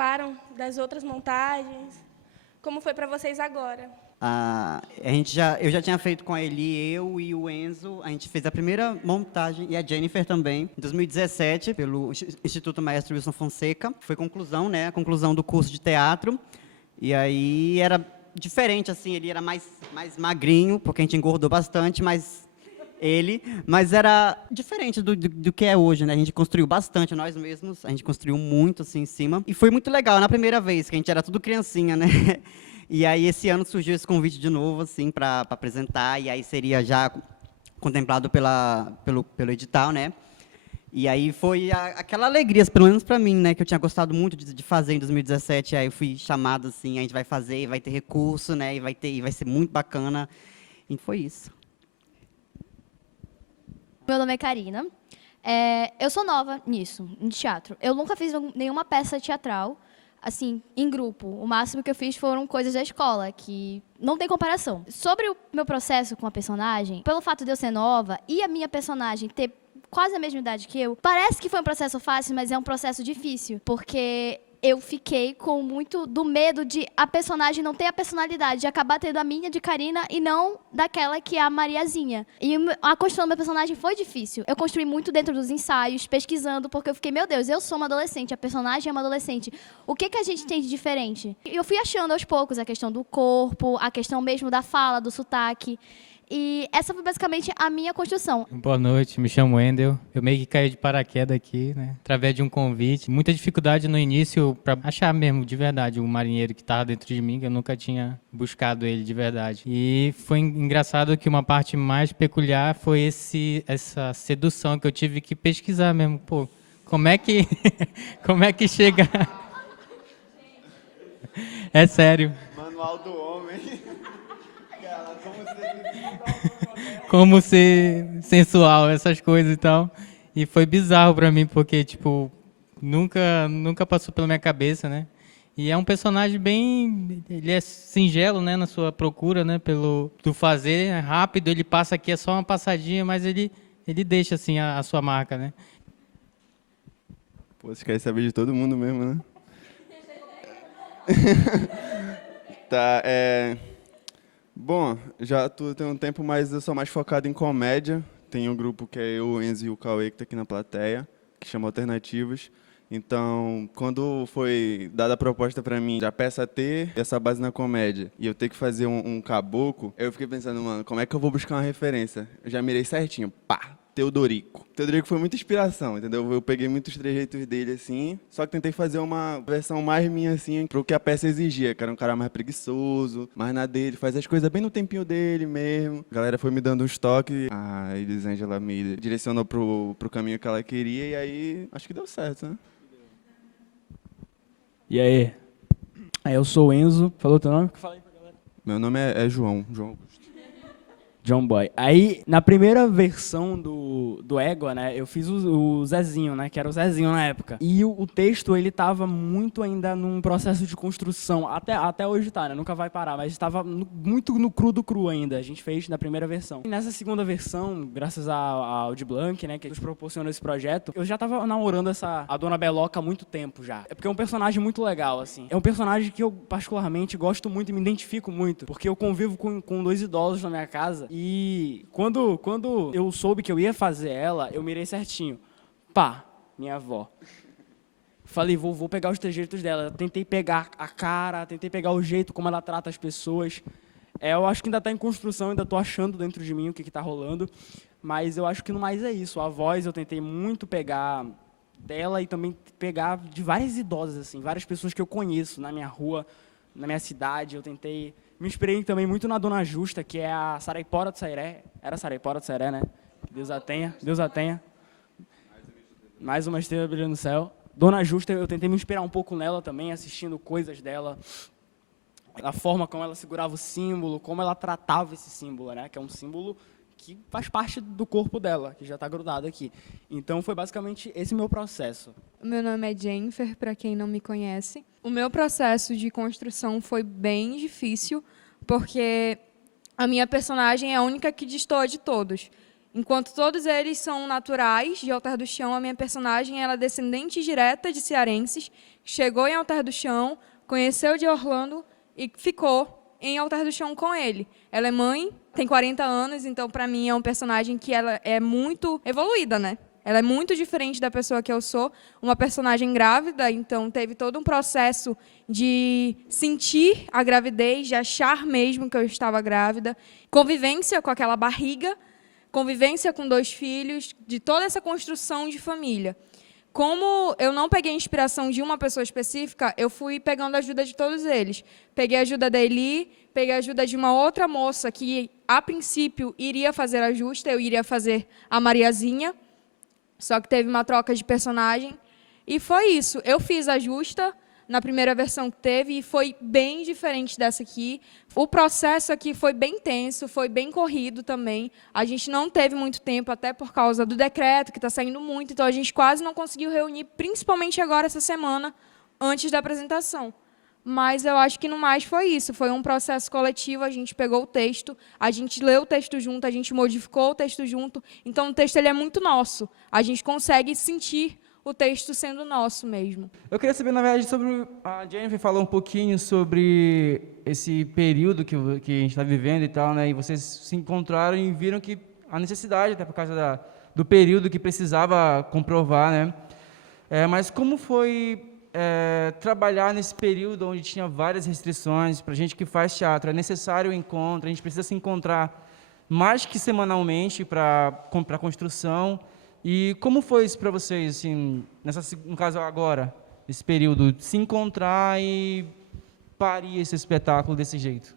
participaram das outras montagens. Como foi para vocês agora? Eu já tinha feito com a Eli, eu e o Enzo, a gente fez a primeira montagem, e a Jennifer também, em 2017, pelo Instituto Maestro Wilson Fonseca. Foi conclusão, né, a conclusão do curso de teatro, e aí era diferente, assim, ele era mais magrinho, porque a gente engordou bastante, mas era diferente do que é hoje, né? A gente construiu bastante, nós mesmos, a gente construiu muito, assim, em cima, e foi muito legal, na primeira vez, que a gente era tudo criancinha, né? E aí, esse ano, surgiu esse convite de novo, assim, para apresentar, e aí seria já contemplado pelo edital, né? E aí foi aquela alegria, pelo menos para mim, né? Que eu tinha gostado muito de fazer em 2017, aí eu fui chamado, assim, a gente vai fazer, vai ter recurso, né? E vai ser muito bacana, e foi isso. Meu nome é Karina. Eu sou nova nisso, em teatro. Eu nunca fiz nenhuma peça teatral, assim, em grupo. O máximo que eu fiz foram coisas da escola, que não tem comparação. Sobre o meu processo com a personagem, pelo fato de eu ser nova e a minha personagem ter quase a mesma idade que eu, parece que foi um processo fácil, mas é um processo difícil, porque eu fiquei com muito do medo de a personagem não ter a personalidade, de acabar tendo a minha de Karina e não daquela que é a Mariazinha. E a construção do meu personagem foi difícil. Eu construí muito dentro dos ensaios, pesquisando, porque eu fiquei, meu Deus, eu sou uma adolescente, a personagem é uma adolescente. O que a gente tem de diferente? E eu fui achando aos poucos a questão do corpo, a questão mesmo da fala, do sotaque. E essa foi basicamente a minha construção. Boa noite, me chamo Wendel. Eu meio que caí de paraquedas aqui, né? Através de um convite. Muita dificuldade no início para achar mesmo, de verdade, o marinheiro que estava dentro de mim, que eu nunca tinha buscado ele de verdade. E foi engraçado que uma parte mais peculiar foi essa sedução que eu tive que pesquisar mesmo. Pô, como é que chega... É sério. Manual do homem. Como ser sensual, essas coisas e tal. E foi bizarro pra mim, porque, tipo, nunca passou pela minha cabeça, né? E é um personagem bem... Ele é singelo, né, na sua procura, né, do fazer, é rápido, ele passa aqui, é só uma passadinha, mas ele deixa, assim, a sua marca, né? Pô, você quer saber de todo mundo mesmo, né? Tá, Bom, já tem um tempo, mas eu sou mais focado em comédia. Tem um grupo que é eu, o Enzo e o Cauê, que está aqui na plateia, que chama Alternativas. Então, quando foi dada a proposta para mim, a peça ter essa base na comédia, e eu ter que fazer um caboclo, eu fiquei pensando, mano, como é que eu vou buscar uma referência? Eu já mirei certinho, pá, Teodorico. Teodorico foi muita inspiração, entendeu? Eu peguei muitos trejeitos dele, assim, só que tentei fazer uma versão mais minha, assim, pro que a peça exigia, que era um cara mais preguiçoso, mais na dele, faz as coisas bem no tempinho dele mesmo. A galera foi me dando uns toques, a Elisângela me direcionou pro caminho que ela queria, e aí acho que deu certo, né? E aí? Eu sou o Enzo. Falou teu nome? Fala aí pra galera. Meu nome é João Augusto. John Boy. Aí, na primeira versão do Égua, né, eu fiz o Zezinho, né, que era o Zezinho na época. E o texto, ele tava muito ainda num processo de construção. Até hoje tá, né, nunca vai parar, mas estava muito no cru do cru ainda. A gente fez na primeira versão. E nessa segunda versão, graças ao de Blanc, né, que nos proporcionou esse projeto, eu já tava namorando a Dona Beloca há muito tempo já. É porque é um personagem muito legal, assim. É um personagem que eu, particularmente, gosto muito e me identifico muito, porque eu convivo com dois idosos na minha casa. E quando eu soube que eu ia fazer ela, eu mirei certinho. Pá, minha avó. Falei, vou pegar os trejeitos dela. Eu tentei pegar a cara, tentei pegar o jeito como ela trata as pessoas. Eu acho que ainda está em construção, ainda estou achando dentro de mim o que está rolando. Mas eu acho que no mais é isso. A voz eu tentei muito pegar dela e também pegar de várias idosas, assim, várias pessoas que eu conheço na minha rua, na minha cidade. Eu tentei... Me inspirei também muito na Dona Justa, que é a Saraipora do Sairé. Era Saraipora do Sairé, né? Deus a tenha, Deus a tenha. Mais uma estrela brilhando no céu. Dona Justa, eu tentei me inspirar um pouco nela também, assistindo coisas dela. A forma como ela segurava o símbolo, como ela tratava esse símbolo, né? Que é um símbolo que faz parte do corpo dela, que já está grudado aqui. Então, foi basicamente esse meu processo. O meu nome é Jennifer, para quem não me conhece. O meu processo de construção foi bem difícil, porque a minha personagem é a única que destoa de todos. Enquanto todos eles são naturais de Alter do Chão, a minha personagem ela é descendente direta de cearenses, chegou em Alter do Chão, conheceu de Orlando e ficou em Alter do Chão com ele. Ela é mãe, tem 40 anos, então, para mim, é um personagem que ela é muito evoluída, né? Ela é muito diferente da pessoa que eu sou, uma personagem grávida, então teve todo um processo de sentir a gravidez, de achar mesmo que eu estava grávida, convivência com aquela barriga, convivência com 2 filhos, de toda essa construção de família. Como eu não peguei inspiração de uma pessoa específica, eu fui pegando a ajuda de todos eles. Peguei a ajuda da Eli, peguei a ajuda de uma outra moça que, a princípio, iria fazer a Justa, eu iria fazer a Mariazinha, só que teve uma troca de personagem. E foi isso. Eu fiz a Justa na primeira versão que teve e foi bem diferente dessa aqui. O processo aqui foi bem tenso, foi bem corrido também. A gente não teve muito tempo, até por causa do decreto, que está saindo muito, então a gente quase não conseguiu reunir, principalmente agora, essa semana, antes da apresentação. Mas eu acho que, no mais, foi isso. Foi um processo coletivo, a gente pegou o texto, a gente leu o texto junto, a gente modificou o texto junto. Então, o texto ele é muito nosso. A gente consegue sentir o texto sendo nosso mesmo. Eu queria saber, na verdade, sobre... A Jennifer falou um pouquinho sobre esse período que a gente está vivendo e tal, né? E vocês se encontraram e viram que a necessidade, até por causa do período que precisava comprovar, né? Mas como foi trabalhar nesse período onde tinha várias restrições? Para a gente que faz teatro, é necessário o encontro, a gente precisa se encontrar mais que semanalmente para a construção. E como foi isso para vocês, assim, no caso agora, esse período, se encontrar e parir esse espetáculo desse jeito?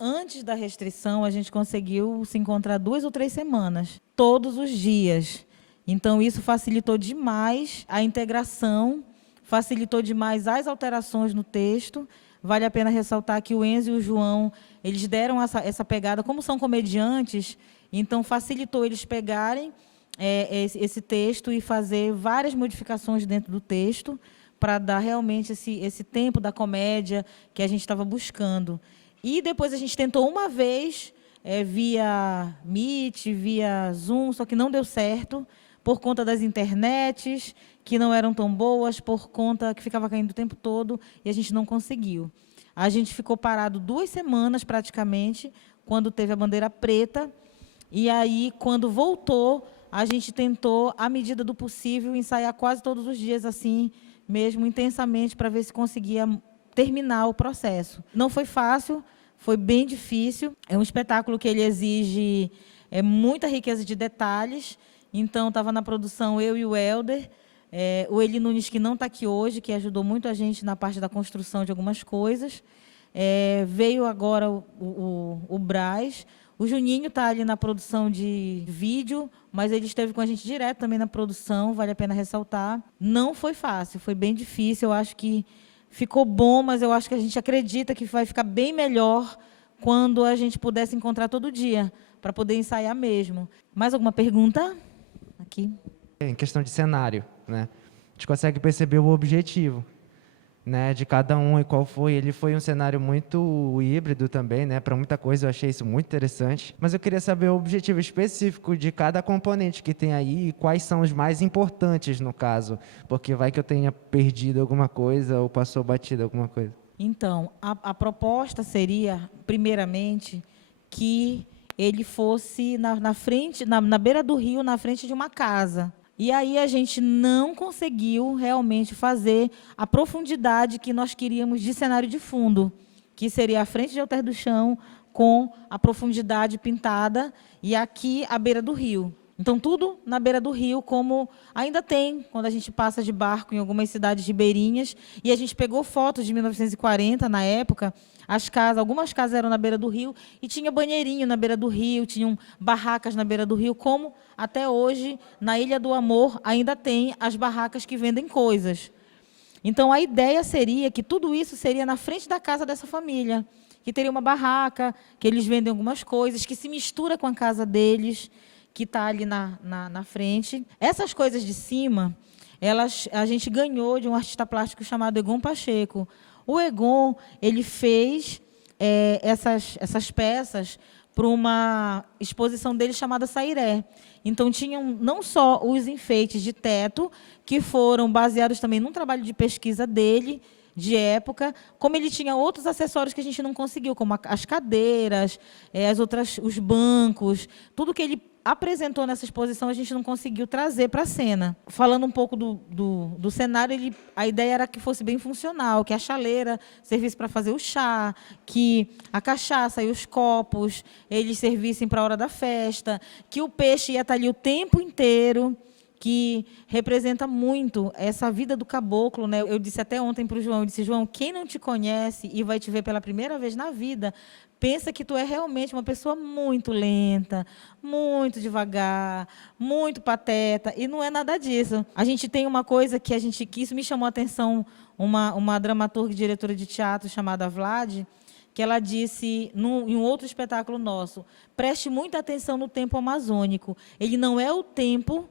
Antes da restrição, a gente conseguiu se encontrar 2 ou 3 semanas, todos os dias. Então, isso facilitou demais a integração, facilitou demais as alterações no texto. Vale a pena ressaltar que o Enzo e o João, eles deram essa pegada, como são comediantes, então facilitou eles pegarem esse texto e fazer várias modificações dentro do texto para dar realmente esse tempo da comédia que a gente estava buscando. E depois a gente tentou uma vez, via Meet, via Zoom, só que não deu certo, por conta das internets, que não eram tão boas, por conta que ficava caindo o tempo todo, e a gente não conseguiu. A gente ficou parado 2 semanas, praticamente, quando teve a bandeira preta, e aí, quando voltou, a gente tentou, à medida do possível, ensaiar quase todos os dias, assim, mesmo intensamente, para ver se conseguia terminar o processo. Não foi fácil, foi bem difícil. É um espetáculo que ele exige muita riqueza de detalhes. Então, estava na produção eu e o Helder, o Eli Nunes, que não está aqui hoje, que ajudou muito a gente na parte da construção de algumas coisas. Veio agora o Braz. O Juninho está ali na produção de vídeo, mas ele esteve com a gente direto também na produção, vale a pena ressaltar. Não foi fácil, foi bem difícil. Eu acho que ficou bom, mas eu acho que a gente acredita que vai ficar bem melhor quando a gente puder se encontrar todo dia, para poder ensaiar mesmo. Mais alguma pergunta? Aqui. Em questão de cenário, né? A gente consegue perceber o objetivo, né, de cada um e qual foi. Ele foi um cenário muito híbrido também, né? Para muita coisa eu achei isso muito interessante. Mas eu queria saber o objetivo específico de cada componente que tem aí e quais são os mais importantes no caso, porque vai que eu tenha perdido alguma coisa ou passou batido alguma coisa. Então, a proposta seria, primeiramente, que ele fosse na frente, na beira do rio, na frente de uma casa. E aí a gente não conseguiu realmente fazer a profundidade que nós queríamos de cenário de fundo, que seria a frente de Alter do Chão com a profundidade pintada e aqui a beira do rio. Então, tudo na beira do rio, como ainda tem quando a gente passa de barco em algumas cidades ribeirinhas. E a gente pegou fotos de 1940, na época, algumas casas eram na beira do rio, e tinha banheirinho na beira do rio, tinham barracas na beira do rio, como até hoje, na Ilha do Amor, ainda tem as barracas que vendem coisas. Então, a ideia seria que tudo isso seria na frente da casa dessa família, que teria uma barraca, que eles vendem algumas coisas, que se mistura com a casa deles, que está ali na frente. Essas coisas de cima, a gente ganhou de um artista plástico chamado Egon Pacheco. O Egon, ele fez essas peças para uma exposição dele chamada Sairé. Então, tinham não só os enfeites de teto, que foram baseados também num trabalho de pesquisa dele, de época, como ele tinha outros acessórios que a gente não conseguiu, como as cadeiras, os bancos, tudo que ele apresentou nessa exposição a gente não conseguiu trazer para a cena. Falando um pouco do cenário, a ideia era que fosse bem funcional, que a chaleira servisse para fazer o chá, que a cachaça e os copos eles servissem para a hora da festa, que o peixe ia estar ali o tempo inteiro, que representa muito essa vida do caboclo, né? Eu disse até ontem para o João, eu disse, João, quem não te conhece e vai te ver pela primeira vez na vida, pensa que tu é realmente uma pessoa muito lenta, muito devagar, muito pateta, e não é nada disso. A gente tem uma coisa que isso me chamou a atenção, uma dramaturga e diretora de teatro chamada Vlad, que ela disse, em um outro espetáculo nosso, preste muita atenção no tempo amazônico. Ele não é o tempo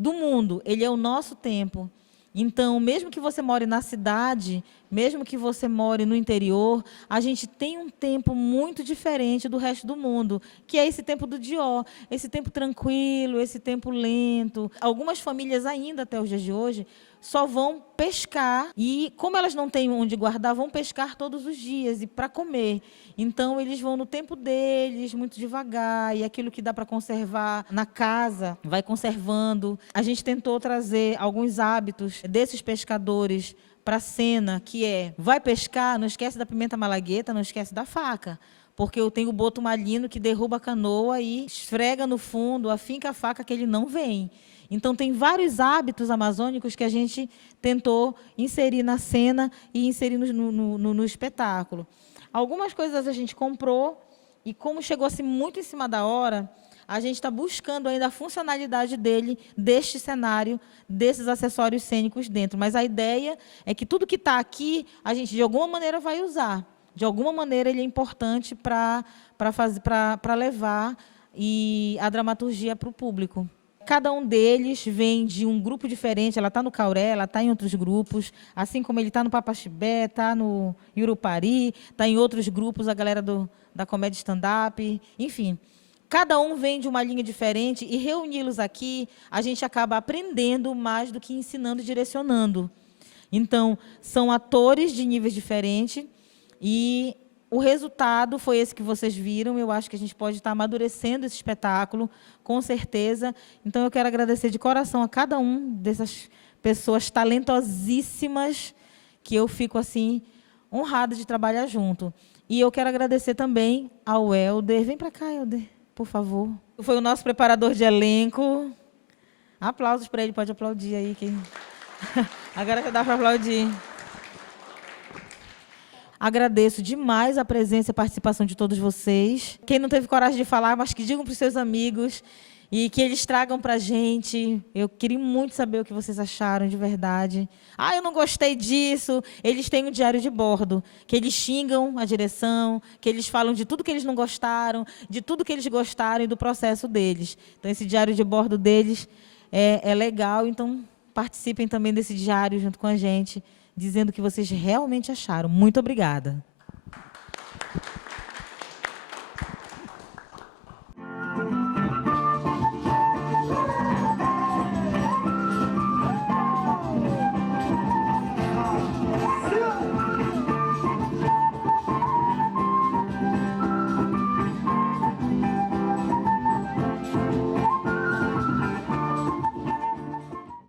do mundo, ele é o nosso tempo. Então, mesmo que você more na cidade, mesmo que você more no interior, a gente tem um tempo muito diferente do resto do mundo, que é esse tempo do Dió, esse tempo tranquilo, esse tempo lento. Algumas famílias ainda, até os dias de hoje, só vão pescar e, como elas não têm onde guardar, vão pescar todos os dias e para comer. Então, eles vão no tempo deles, muito devagar, e aquilo que dá para conservar na casa, vai conservando. A gente tentou trazer alguns hábitos desses pescadores para a cena, que vai pescar, não esquece da pimenta malagueta, não esquece da faca. Porque eu tenho o boto malino que derruba a canoa e esfrega no fundo, afinca a faca que ele não vem. Então, tem vários hábitos amazônicos que a gente tentou inserir na cena e inserir no espetáculo. Algumas coisas a gente comprou e, como chegou assim muito em cima da hora, a gente está buscando ainda a funcionalidade deste cenário, desses acessórios cênicos dentro. Mas a ideia é que tudo que está aqui, a gente, de alguma maneira, vai usar. De alguma maneira, ele é importante para levar a dramaturgia para o público. Cada um deles vem de um grupo diferente, ela está no Cauré, ela está em outros grupos, assim como ele está no Papaxibé, está no Irupari, está em outros grupos, a galera da comédia stand-up, enfim. Cada um vem de uma linha diferente e reuni-los aqui, a gente acaba aprendendo mais do que ensinando e direcionando. Então, são atores de níveis diferentes e o resultado foi esse que vocês viram. Eu acho que a gente pode estar amadurecendo esse espetáculo, com certeza. Então, eu quero agradecer de coração a cada um dessas pessoas talentosíssimas, que eu fico assim honrada de trabalhar junto. E eu quero agradecer também ao Helder. Vem para cá, Helder, por favor. Foi o nosso preparador de elenco. Aplausos para ele, pode aplaudir aí. Agora que dá para aplaudir. Agradeço demais a presença e a participação de todos vocês. Quem não teve coragem de falar, mas que digam para os seus amigos e que eles tragam para a gente. Eu queria muito saber o que vocês acharam de verdade. Ah, eu não gostei disso. Eles têm um diário de bordo, que eles xingam a direção, que eles falam de tudo que eles não gostaram, de tudo que eles gostaram e do processo deles. Então, esse diário de bordo deles é legal. Então, participem também desse diário junto com a gente, dizendo o que vocês realmente acharam. Muito obrigada.